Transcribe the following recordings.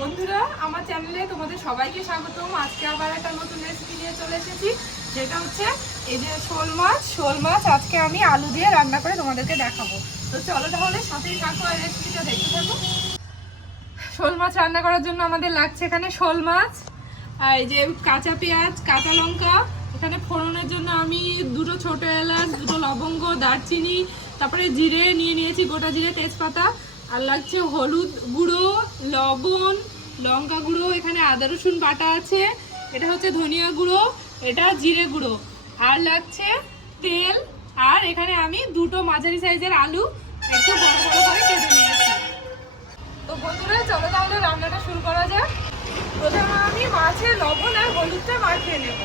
বন্ধুরা, আমার চ্যানেলে তোমাদের সবাইকে স্বাগতম। আজকে আবার একটা নতুন রেসিপি নিয়ে চলে এসেছি, যেটা হচ্ছে এই যে শোল মাছ। শোল মাছ আজকে আমি আলু দিয়ে রান্না করে তোমাদেরকে দেখাবো। তো চলো তাহলে সাথেই থাকো আর রেসিপিটা দেখতে থাকো। শোল মাছ রান্না করার জন্য আমাদের লাগছে এখানে শোল মাছ, আর এই যে কাঁচা পেঁয়াজ, কাঁচা লঙ্কা। এখানে ফোড়নের জন্য আমি দুটো ছোট এলাচ, দুটো লবঙ্গ, দারচিনি, তারপরে জিরে নিয়ে নিয়েছি, গোটা জিরে তেজপাতা। আর লাগছে হলুদ গুঁড়ো, লবণ লঙ্কা গুঁড়ো, এখানে আদা, রসুন বাটা আছে। এটা হচ্ছে ধনিয়া গুঁড়ো, এটা জিরে গুঁড়ো। আর লাগছে তেল। আর এখানে আমি দুটো মাঝারি সাইজের আলু একটু বড় বড় করে কেটে নিয়েছি। তো বন্ধুরা, চলো তাহলে রান্নাটা শুরু করা যাক। প্রথমে আমি মাছে লবণ আর হলুদটা মাখিয়ে নেব।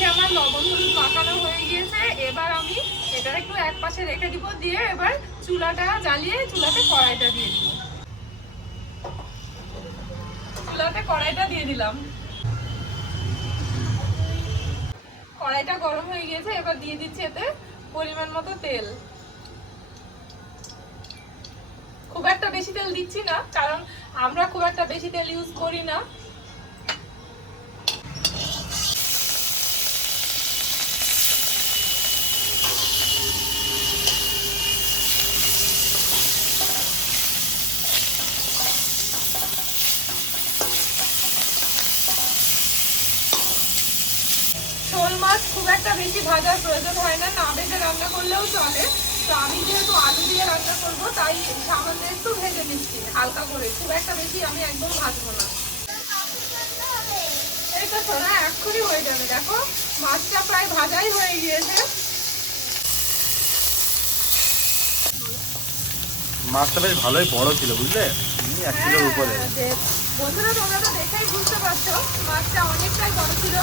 মাছে আমার লবণ হলুদ মাখানো হয়ে গিয়েছে। এবার আমি এটা একটু এক পাশে রেখে দিব, দিয়ে এবার চুলাটা জ্বালিয়ে চুলাতে কড়াইটা দিয়ে দিব। চুলাতে কড়াইটা দিয়ে দিলাম। কড়াইটা গরম হয়ে গিয়েছে, এবার দিয়ে দিচ্ছি এতে পরিমাণ মতো তেল। খুব একটা বেশি তেল দিচ্ছি না, কারণ আমরা খুব একটা বেশি তেল ইউজ করি না শোল মাছ খুব একটা বেশি ভাজার প্রয়োজন হয় না না ভেজে রান্না করলেও চলে। তো আমি যেহেতু আলু দিয়ে রান্না করব তাই সামান্য একটু ভেজে নিচ্ছি হালকা করে। খুব একটা বেশি আমি একদম ভাজবো না। এই তো সোনা এক্ষুনি হয়ে যাবে দেখো মাছটা প্রায় ভাজাই হয়ে গিয়েছে। মাছটা বেশ ভালোই বড় ছিল বুঝলে? এক কিলোর উপরে। হ্যাঁ, বন্ধুরা তোমরা তো দেখেই বুঝতে পারছ মাছটা অনেকটাই বড় ছিল।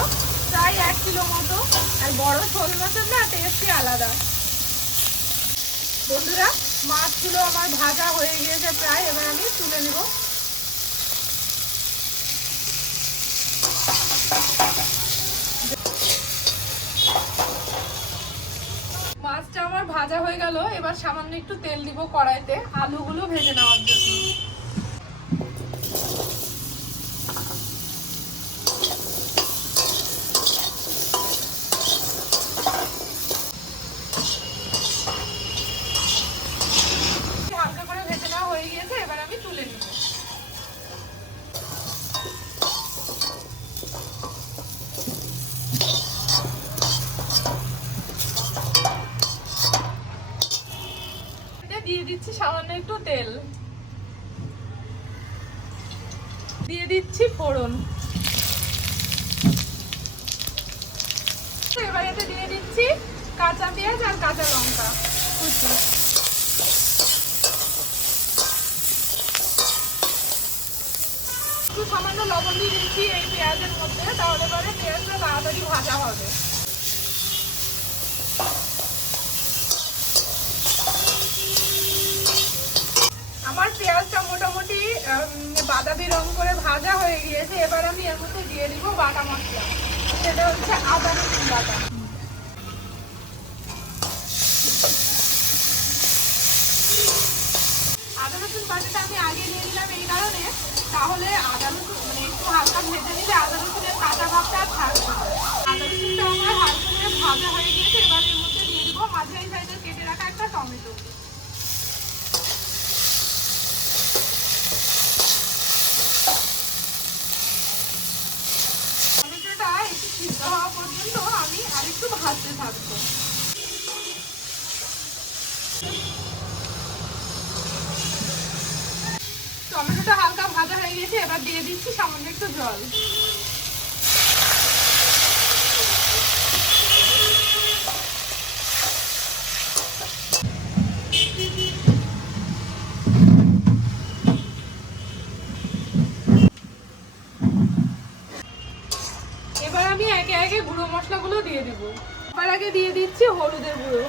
প্রায় এক কিলো মতো। আর বড় শোল মাছের না টেস্টই আলাদা। বন্ধুরা, মাছগুলো আমার ভাজা হয়ে গিয়েছে প্রায়, এবার আমি তুলে নেব। মাছটা আমার ভাজা হয়ে গেল, এবার সামান্য একটু তেল দিব কড়াইতে। আলুগুলো ভেজে নেওয়ার জন্য হালকা করে ভেজে নেওয়া হয়ে গিয়েছে এবার আমি তুলে নিব এতে দিয়ে দিচ্ছি সামান্য একটু তেল। দিয়ে দিচ্ছি ফোড়ন। এবার এতে দিয়ে দিচ্ছি কাঁচা পেঁয়াজ আর কাঁচা লঙ্কা। কুচি একটু সামান্য লবণ দিয়ে দিচ্ছি এই পেঁয়াজের মধ্যে, তাহলে পরে পেঁয়াজটা তাড়াতাড়ি ভাজা হবে। আমার পেঁয়াজটা মোটামুটি বাদামি রং করে ভাজা হয়ে গিয়েছে। এবার আমি এর মধ্যে দিয়ে দিব বাটা মশলা। সেটা হচ্ছে আদা রসুন বাটা। আদা রসুন বাটাটা আমি আগে দিয়ে দিলাম এই কারণে। তাহলে আদা রসুন মানে একটু হালকা ভেজে নিলে আদা রসুনের কাঁচা ভাবটা আর থাকবে। আদা রসুনটা আমার হালকা করে ভাজা হয়ে গিয়েছে। এবার এর মধ্যে দিয়ে দিব মাঝারি সাইজের কেটে রাখা একটা টমেটো টমেটোটা একটু সিদ্ধ হওয়া পর্যন্ত আমি আরেকটু ভাজতে থাকব টমেটোটা হালকা ভাজা হয়ে গেছে এবার দিয়ে দিচ্ছি সামান্য একটু জল গুঁড়ো মশলাগুলো দিয়ে দিব তার আগে দিয়ে দিচ্ছি হলুদের গুঁড়ো।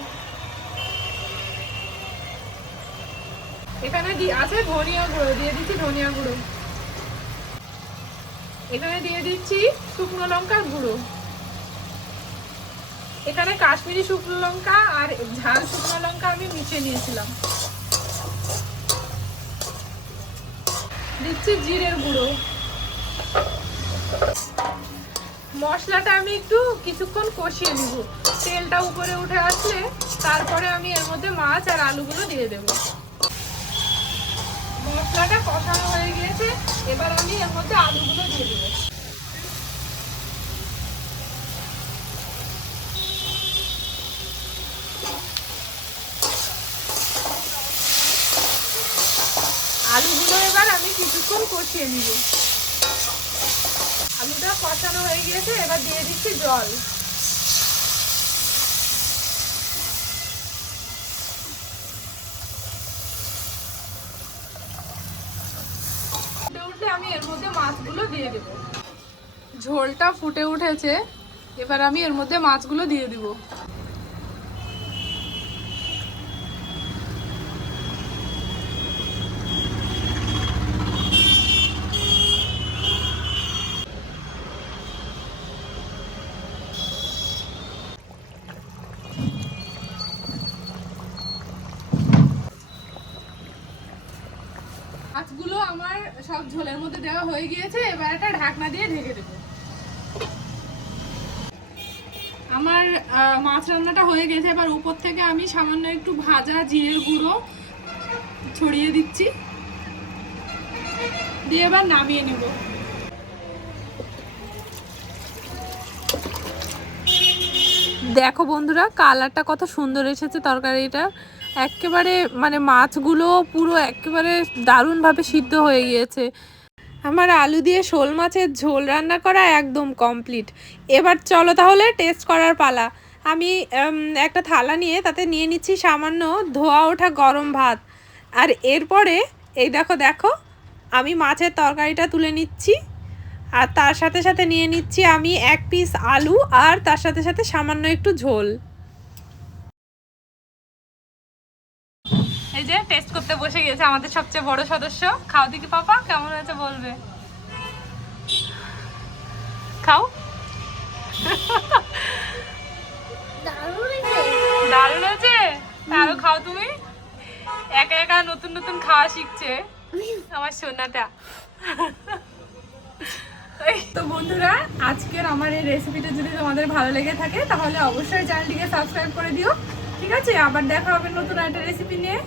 এখানে আছে ধনিয়া গুঁড়ো, দিয়ে দিচ্ছি ধনিয়া গুঁড়ো। এখানে দিয়ে দিচ্ছি শুকনো লঙ্কার গুঁড়ো। এখানে কাশ্মীরি শুকনো লঙ্কা আর ঝাল শুকনো লঙ্কা আমি মিশিয়ে নিয়েছিলাম। দিচ্ছি জিরের গুঁড়ো। মশলাটা আমি একটু কিছুক্ষণ কষিয়ে নিব। তেলটা উপরে উঠে আসলে তারপরে আমি এর মধ্যে মাছ আর আলুগুলো দিয়ে দেব। মশলাটা কষানো হয়ে গিয়েছে, এবার আমি এর মধ্যে আলুগুলো দিয়ে দেবো। আলুগুলো এবার আমি কিছুক্ষণ কষিয়ে নিব। আলুটা কষানো হয়ে গিয়েছে, এবার দিয়ে দিচ্ছি জল ফুটে উঠলে আমি এর মধ্যে মাছগুলো দিয়ে দেব। ঝোলটা ফুটে উঠেছে, এবার আমি এর মধ্যে মাছগুলো দিয়ে দিব। মাছগুলো আমার সব ঝোলের মধ্যে দেওয়া হয়ে গিয়েছে, এবার একটা ঢাকনা দিয়ে ঢেকে দেবো। আমার মাছ রান্নাটা হয়ে গেছে, এবার উপর থেকে আমি সামান্য একটু ভাজা জিরের গুঁড়ো ছড়িয়ে দিচ্ছি। দিয়ে এবার নামিয়ে নিব। দেখো বন্ধুরা, কালারটা কত সুন্দর এসেছে তরকারিটা একেবারে মানে মাছগুলো পুরো একেবারে দারুণভাবে সিদ্ধ হয়ে গিয়েছে। আমার আলু দিয়ে শোল মাছের ঝোল রান্না করা একদম কমপ্লিট। এবার চলো তাহলে টেস্ট করার পালা। আমি একটা থালা নিয়ে তাতে নিয়ে নিচ্ছি সামান্য ধোয়া ওঠা গরম ভাত। আর এরপরে, এই দেখো দেখো, আমি মাছের তরকারিটা তুলে নিচ্ছি। আর তার সাথে সাথে নিয়ে নিচ্ছি আমি এক পিস আলু আর তার সাথে সাথে সামান্য একটু ঝোল। এই যে টেস্ট করতে বসে গেছে আমাদের সবচেয়ে বড় সদস্য। খাও দেখি পাপা কেমন হয়েছে বলবে? খাও। দারুণ হয়েছে। আরও খাও তুমি। একা একা নতুন নতুন খাওয়া শিখছে। আমার সোনাটা। তো বন্ধুরা আজকের আমার এই রেসিপিটা যদি তোমাদের ভালো লেগে থাকে তাহলে অবশ্যই চ্যানেলটিকে সাবস্ক্রাইব করে দিও। ঠিক আছে? আবার দেখা হবে নতুন একটা রেসিপি নিয়ে।